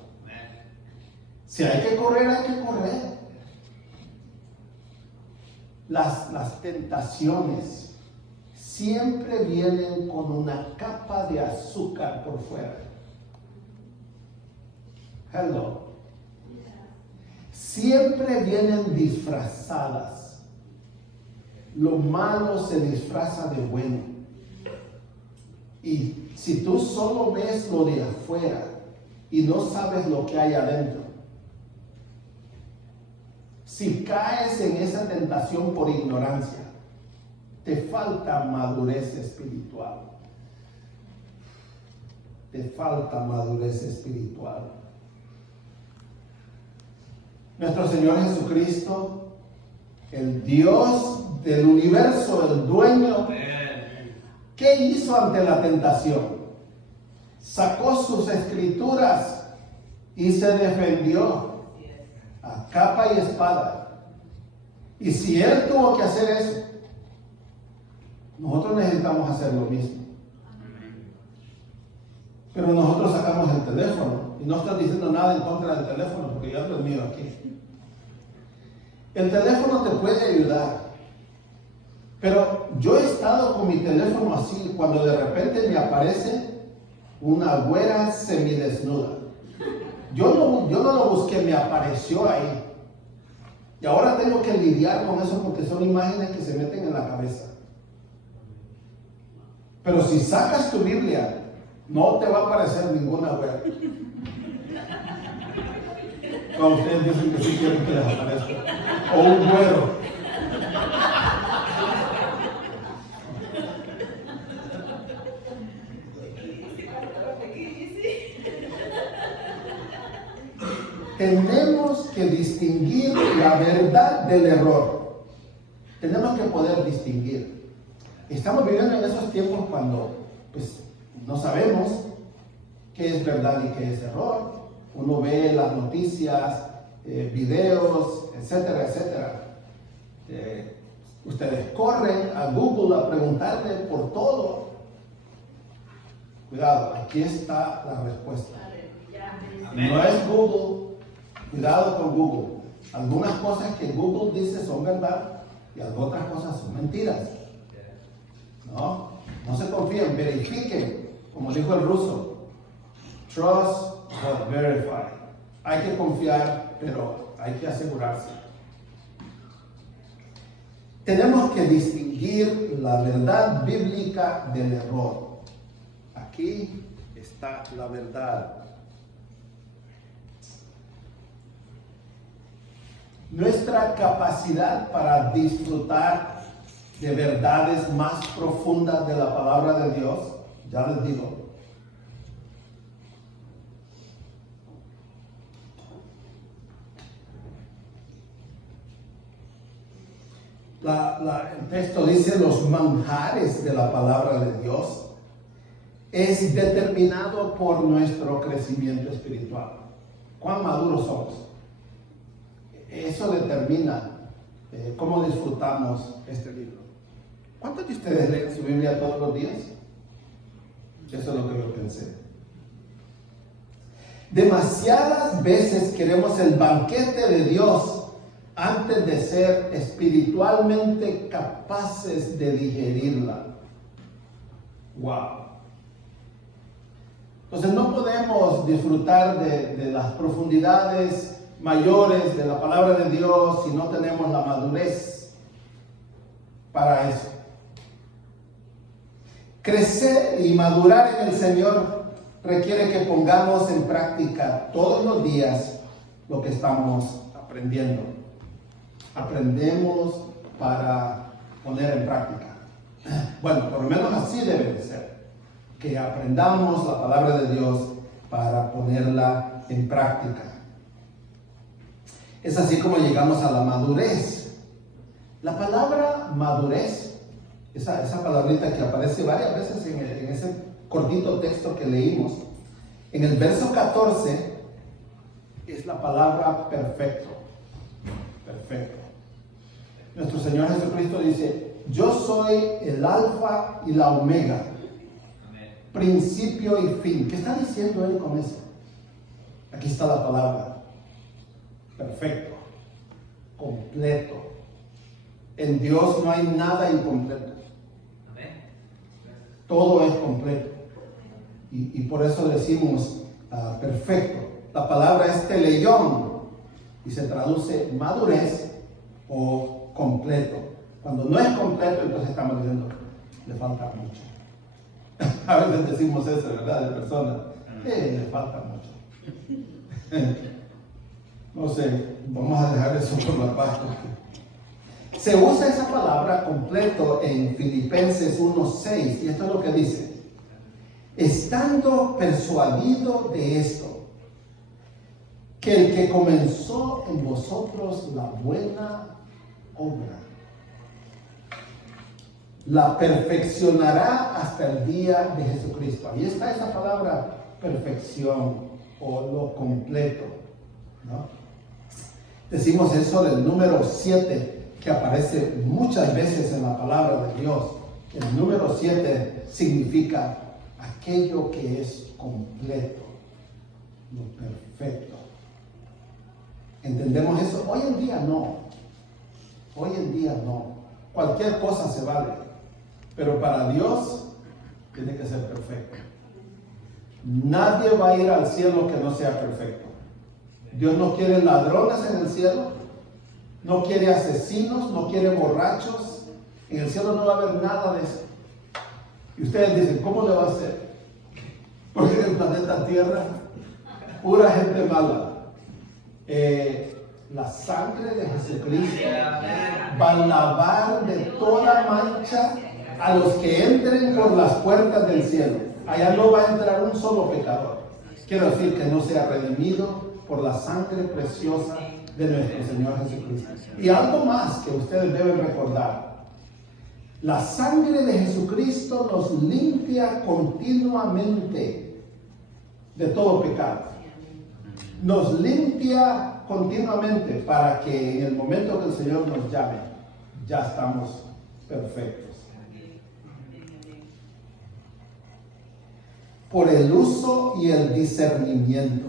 Si hay que correr, hay que correr. Las tentaciones siempre vienen con una capa de azúcar por fuera. Hello. Siempre vienen disfrazadas. Lo malo se disfraza de bueno. Y si tú solo ves lo de afuera y no sabes lo que hay adentro, si caes en esa tentación por ignorancia, te falta madurez espiritual. Te falta madurez espiritual. Nuestro Señor Jesucristo, el Dios del universo, el dueño, ¿qué hizo ante la tentación? Sacó sus escrituras y se defendió a capa y espada. Y si Él tuvo que hacer eso, nosotros necesitamos hacer lo mismo. Pero nosotros sacamos el teléfono, y no estoy diciendo nada en contra del teléfono, porque yo ando el mío aquí. El teléfono te puede ayudar, pero yo he estado con mi teléfono así, cuando de repente me aparece una güera semidesnuda. Yo no lo busqué, me apareció ahí. Y ahora tengo que lidiar con eso porque son imágenes que se meten en la cabeza. Pero si sacas tu Biblia, no te va a aparecer ninguna güera. Como ustedes dicen que sí quieren que les aparezca. O un güero. Tenemos que distinguir la verdad del error. Tenemos que poder distinguir. Estamos viviendo en esos tiempos cuando pues, no sabemos qué es verdad y qué es error. Uno ve las noticias, videos, etcétera, etcétera. Ustedes corren a Google a preguntarle por todo. Cuidado, aquí está la respuesta. No es Google. Cuidado con Google. Algunas cosas que Google dice son verdad y otras cosas son mentiras. No se confíen, verifiquen, como dijo el ruso. Trust but verify. Hay que confiar, pero hay que asegurarse. Tenemos que distinguir la verdad bíblica del error. Aquí está la verdad. Nuestra capacidad para disfrutar de verdades más profundas de la palabra de Dios, ya les digo, el texto dice los manjares de la palabra de Dios es determinado por nuestro crecimiento espiritual. ¿Cuán maduros somos? Eso determina cómo disfrutamos este libro. ¿Cuántos de ustedes leen su Biblia todos los días? Eso es lo que yo pensé. Demasiadas veces queremos el banquete de Dios antes de ser espiritualmente capaces de digerirla. Wow. Entonces no podemos disfrutar de las profundidades mayores de la palabra de Dios si no tenemos la madurez para eso. Crecer y madurar en el Señor requiere que pongamos en práctica todos los días lo que estamos aprendiendo. Aprendemos para poner en práctica. Bueno, por lo menos así debe de ser. que aprendamos la palabra de Dios para ponerla en práctica. Es así como llegamos a la madurez. La palabra madurez, esa palabrita que aparece varias veces en ese cortito texto que leímos, en el verso 14 es la palabra perfecto. Perfecto. Nuestro Señor Jesucristo dice: yo soy el alfa y la omega, principio y fin. ¿Qué está diciendo Él con eso? Aquí está la palabra: perfecto, completo. En Dios no hay nada incompleto. Todo es completo. Y por eso decimos perfecto. La palabra es teleión y se traduce madurez o completo. Cuando no es completo, entonces estamos diciendo, le falta mucho. A veces decimos eso, ¿verdad? De personas, le falta mucho. No sé, vamos a dejar eso por la paz. Se usa esa palabra completo en Filipenses 1:6, y esto es lo que dice: estando persuadido de esto, que el que comenzó en vosotros la buena obra, la perfeccionará hasta el día de Jesucristo. Ahí está esa palabra perfección o lo completo, ¿no? Decimos eso del número 7, que aparece muchas veces en la palabra de Dios. El número 7 significa aquello que es completo, lo perfecto. ¿Entendemos eso? Hoy en día no. Hoy en día no. Cualquier cosa se vale. Pero para Dios tiene que ser perfecto. Nadie va a ir al cielo que no sea perfecto. Dios no quiere ladrones en el cielo. No quiere asesinos, no quiere borrachos. En el cielo no va a haber nada de eso. Y ustedes dicen, ¿cómo le va a hacer? Porque en el planeta Tierra, pura gente mala. La sangre de Jesucristo va a lavar de toda mancha a los que entren por las puertas del cielo. Allá no va a entrar un solo pecador. Quiero decir que no sea redimido por la sangre preciosa de nuestro Señor Jesucristo. Y algo más que ustedes deben recordar: la sangre de Jesucristo nos limpia continuamente de todo pecado. Nos limpia continuamente para que en el momento que el Señor nos llame, ya estamos perfectos. Por el uso y el discernimiento.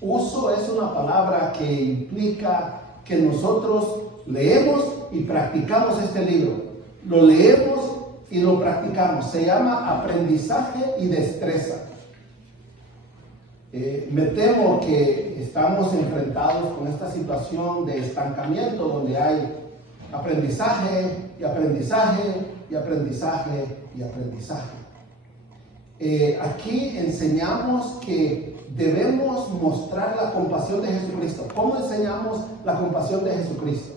Uso es una palabra que implica que nosotros leemos y practicamos este libro. Lo leemos y lo practicamos. Se llama aprendizaje y destreza. Me temo que estamos enfrentados con esta situación de estancamiento donde hay aprendizaje y aprendizaje y aprendizaje y aprendizaje. Aquí enseñamos que debemos mostrar la compasión de Jesucristo. ¿Cómo enseñamos la compasión de Jesucristo?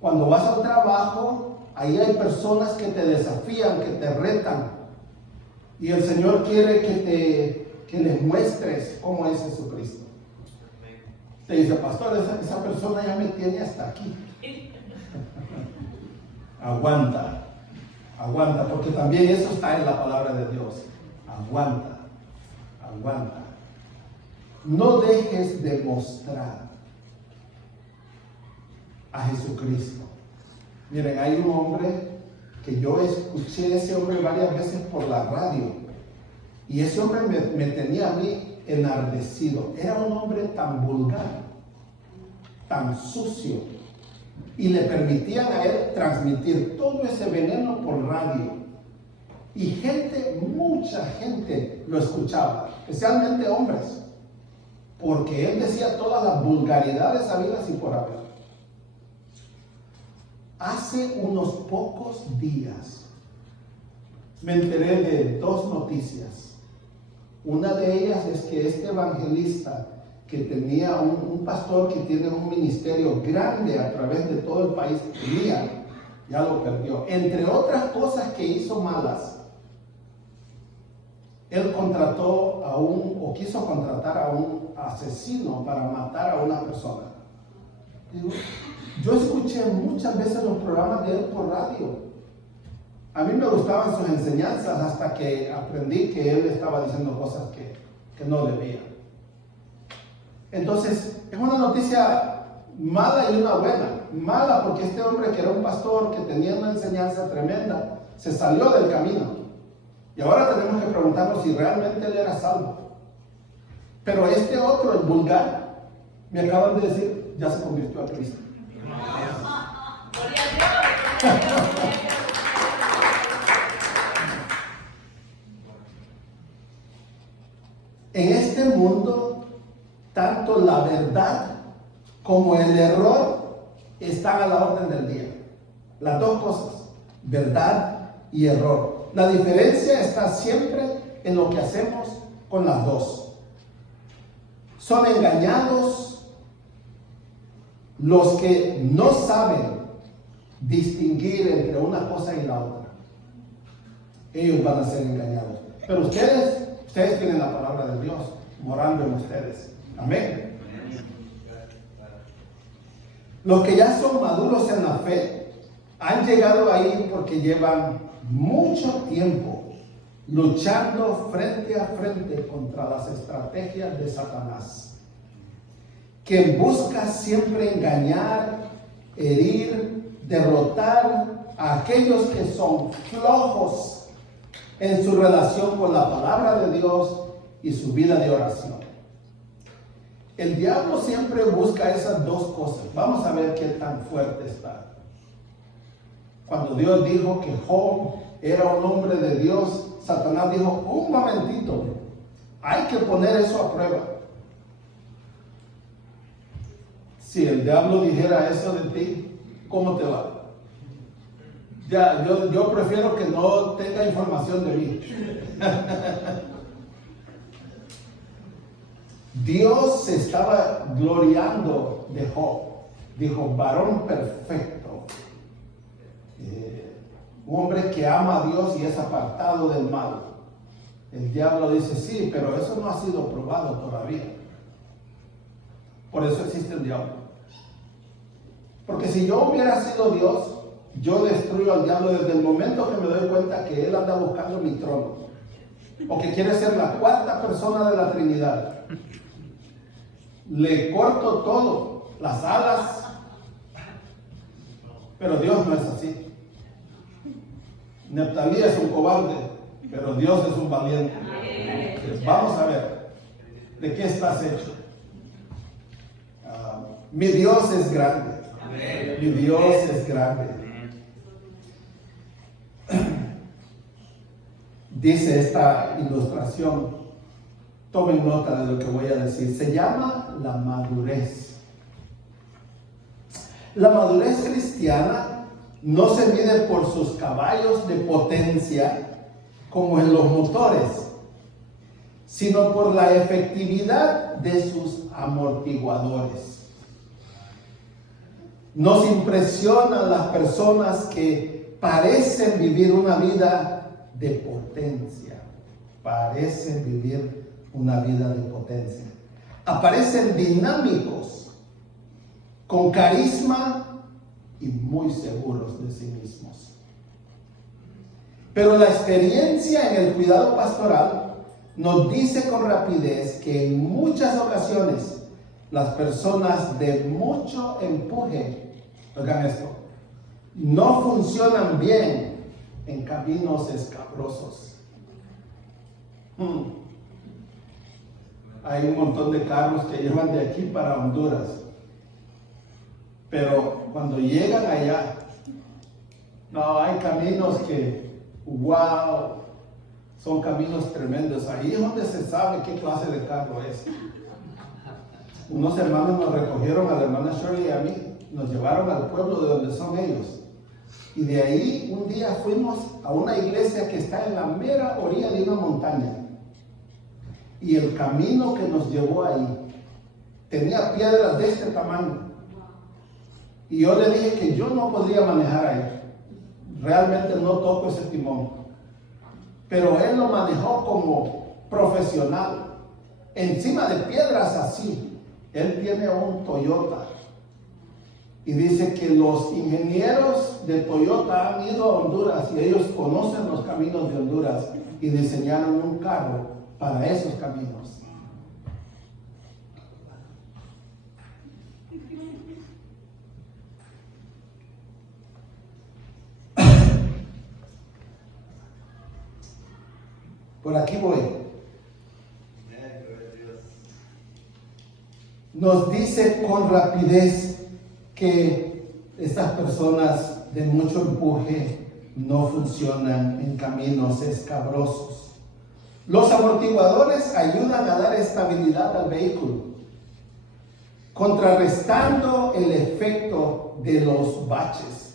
Cuando vas al trabajo, ahí hay personas que te desafían, que te retan. Y el Señor quiere que les muestres cómo es Jesucristo. Te dice, pastor, esa persona ya me tiene hasta aquí. Aguanta, porque también eso está en la palabra de Dios. Aguanta. No dejes de mostrar a Jesucristo. Miren, hay un hombre que yo escuché a ese hombre varias veces por la radio, y ese hombre me tenía a mí enardecido. Era un hombre tan vulgar, tan sucio, y le permitían a él transmitir todo ese veneno por radio. Y mucha gente lo escuchaba, especialmente hombres, porque él decía todas las vulgaridades habidas y por haber. Hace unos pocos días me enteré de dos noticias. Una de ellas es que este evangelista, que tenía un pastor que tiene un ministerio grande a través de todo el país, ya lo perdió. Entre otras cosas que hizo malas, él contrató o quiso contratar a un asesino para matar a una persona. Digo, yo escuché muchas veces los programas de él por radio. A mí me gustaban sus enseñanzas hasta que aprendí que él estaba diciendo cosas que no debía. Entonces, es una noticia mala y una buena. Mala porque este hombre, que era un pastor, que tenía una enseñanza tremenda, se salió del camino. Y ahora tenemos que preguntarnos si realmente él era salvo. Pero este otro, el vulgar, me acaban de decir, ya se convirtió a Cristo. En este mundo, tanto la verdad como el error están a la orden del día. Las dos cosas, verdad y error. La diferencia está siempre en lo que hacemos con las dos. Son engañados los que no saben distinguir entre una cosa y la otra. Ellos van a ser engañados. Pero ustedes tienen la palabra de Dios morando en ustedes. Amén. Los que ya son maduros en la fe han llegado ahí porque llevan mucho tiempo luchando frente a frente contra las estrategias de Satanás, quien busca siempre engañar, herir, derrotar a aquellos que son flojos en su relación con la palabra de Dios y su vida de oración. El diablo siempre busca esas dos cosas. Vamos a ver qué tan fuerte está. Cuando Dios dijo que Job era un hombre de Dios, Satanás dijo, un momentito, hay que poner eso a prueba. Si el diablo dijera eso de ti, ¿cómo te va? Ya, yo prefiero que no tenga información de mí. Dios se estaba gloriando de Job. Dijo, varón perfecto. Un hombre que ama a Dios y es apartado del mal. El diablo dice, sí, pero eso no ha sido probado todavía. Por eso existe el diablo. Porque si yo hubiera sido Dios, yo destruyo al diablo desde el momento que me doy cuenta que él anda buscando mi trono. O que quiere ser la cuarta persona de la Trinidad. Le corto todo, las alas. Pero Dios no es así. Neftalí es un cobarde, pero Dios es un valiente. Entonces, vamos a ver, ¿de qué estás hecho? Mi Dios es grande. Mi Dios es grande. Dice esta ilustración, tomen nota de lo que voy a decir, se llama la madurez. La madurez cristiana no se mide por sus caballos de potencia como en los motores, sino por la efectividad de sus amortiguadores. Nos impresionan las personas que parecen vivir una vida de potencia. Parecen vivir una vida de potencia. Aparecen dinámicos, con carisma y muy seguros de sí mismos. Pero la experiencia en el cuidado pastoral nos dice con rapidez que en muchas ocasiones las personas de mucho empuje, oigan esto, no funcionan bien en caminos escabrosos. Hay un montón de carros que llevan de aquí para Honduras, pero cuando llegan allá, no, hay caminos que, wow, son caminos tremendos. Ahí es donde se sabe qué clase de carro es. Unos hermanos nos recogieron, a la hermana Shirley y a mí, nos llevaron al pueblo de donde son ellos. Y de ahí un día fuimos a una iglesia que está en la mera orilla de una montaña. Y el camino que nos llevó ahí tenía piedras de este tamaño. Y yo le dije que yo no podría manejar ahí. Realmente no toco ese timón. pero él lo manejó como profesional. Encima de piedras así, él tiene un Toyota. Y dice que los ingenieros de Toyota han ido a Honduras y ellos conocen los caminos de Honduras y diseñaron un carro para esos caminos. Por aquí voy. Nos dice con rapidez que estas personas de mucho empuje no funcionan en caminos escabrosos. Los amortiguadores ayudan a dar estabilidad al vehículo, contrarrestando el efecto de los baches.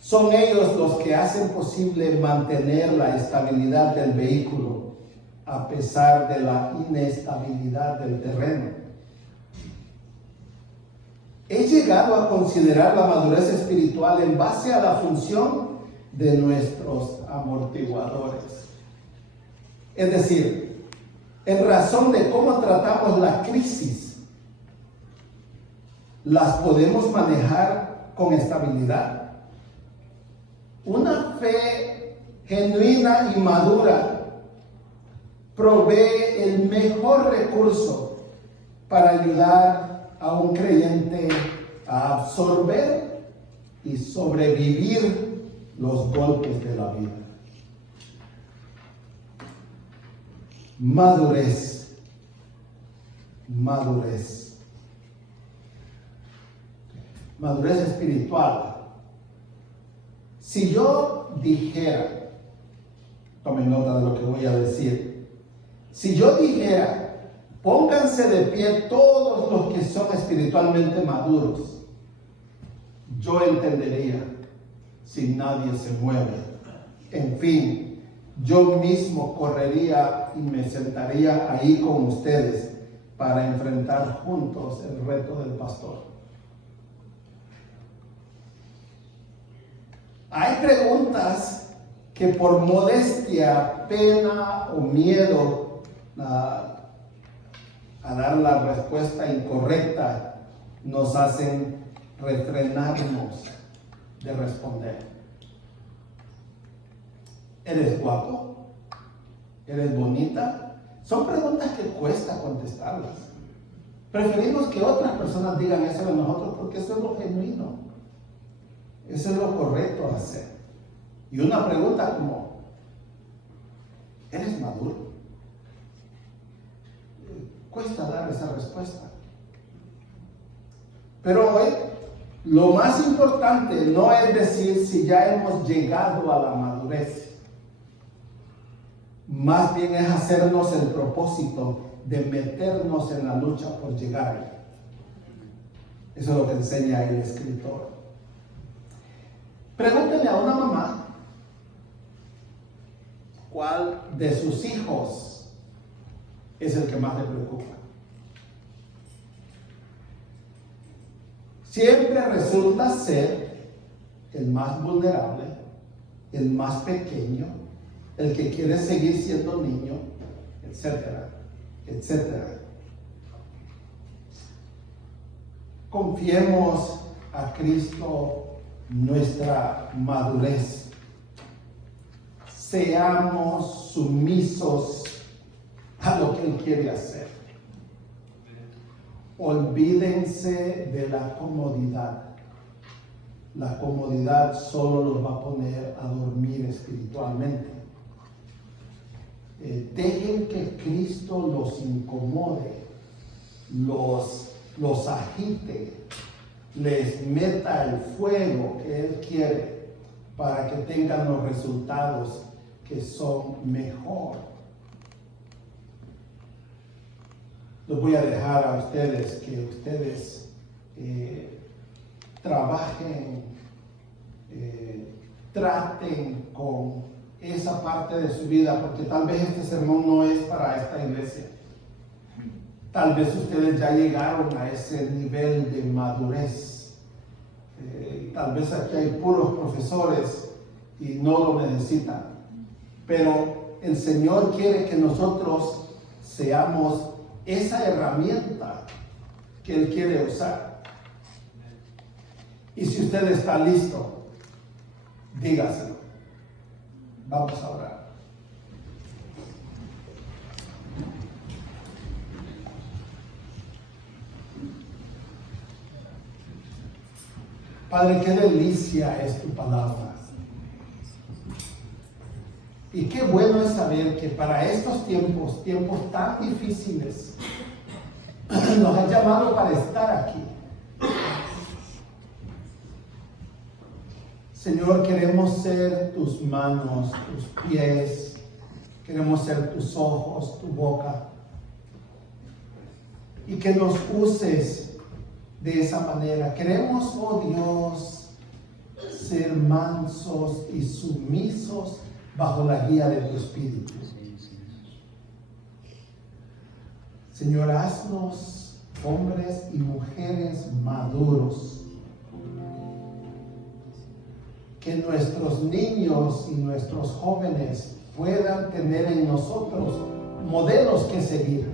Son ellos los que hacen posible mantener la estabilidad del vehículo a pesar de la inestabilidad del terreno. He llegado a considerar la madurez espiritual en base a la función de nuestros amortiguadores. Es decir, en razón de cómo tratamos la crisis, las podemos manejar con estabilidad. Una fe genuina y madura provee el mejor recurso para ayudar a un creyente a absorber y sobrevivir los golpes de la vida. Madurez. Madurez. Madurez espiritual. Si yo dijera, tomen nota de lo que voy a decir, si yo dijera, pónganse de pie todos los que son espiritualmente maduros, yo entendería si nadie se mueve. En fin, yo mismo correría y me sentaría ahí con ustedes para enfrentar juntos el reto del pastor. Hay preguntas que por modestia, pena o miedo a dar la respuesta incorrecta nos hacen refrenarnos de responder. ¿Eres guapo? ¿Eres bonita? Son preguntas que cuesta contestarlas. Preferimos que otras personas digan eso de nosotros porque eso es lo genuino. Eso es lo correcto a hacer. Y una pregunta como, ¿eres maduro? Cuesta dar esa respuesta. Pero hoy, lo más importante no es decir si ya hemos llegado a la madurez. Más bien es hacernos el propósito de meternos en la lucha por llegar ahí. Eso es lo que enseña el escritor. Pregúntenle a una mamá cuál de sus hijos es el que más le preocupa. Siempre resulta ser el más vulnerable, el más pequeño, el que quiere seguir siendo niño, etcétera, etcétera. Confiemos a Cristo nuestra madurez. Seamos sumisos a lo que Él quiere hacer. Olvídense de la comodidad. La comodidad solo los va a poner a dormir espiritualmente. Dejen que Cristo los incomode, los agite, les meta el fuego que Él quiere para que tengan los resultados que son mejor. Los voy a dejar a ustedes que ustedes trabajen, traten con esa parte de su vida, porque tal vez este sermón no es para esta iglesia. Tal vez ustedes ya llegaron a ese nivel de madurez. Tal vez aquí hay puros profesores y no lo necesitan. pero el Señor quiere que nosotros seamos esa herramienta que Él quiere usar. Y si usted está listo, dígaselo. Vamos a orar. Padre, qué delicia es tu palabra. Y qué bueno es saber que para estos tiempos tan difíciles, nos has llamado para estar aquí. Señor, queremos ser tus manos, tus pies, queremos ser tus ojos, tu boca, y que nos uses de esa manera. Queremos, oh Dios, ser mansos y sumisos bajo la guía de tu Espíritu. Señor, haznos hombres y mujeres maduros. Que nuestros niños y nuestros jóvenes puedan tener en nosotros modelos que seguir.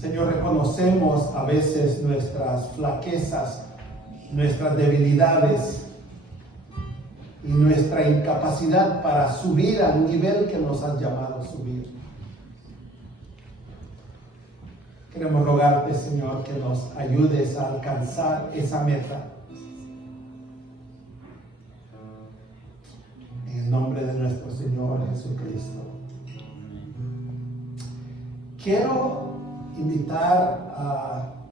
Señor, reconocemos a veces nuestras flaquezas, nuestras debilidades y nuestra incapacidad para subir al nivel que nos has llamado a subir. Queremos rogarte, Señor, que nos ayudes a alcanzar esa meta. En el nombre de nuestro Señor Jesucristo. Quiero invitar a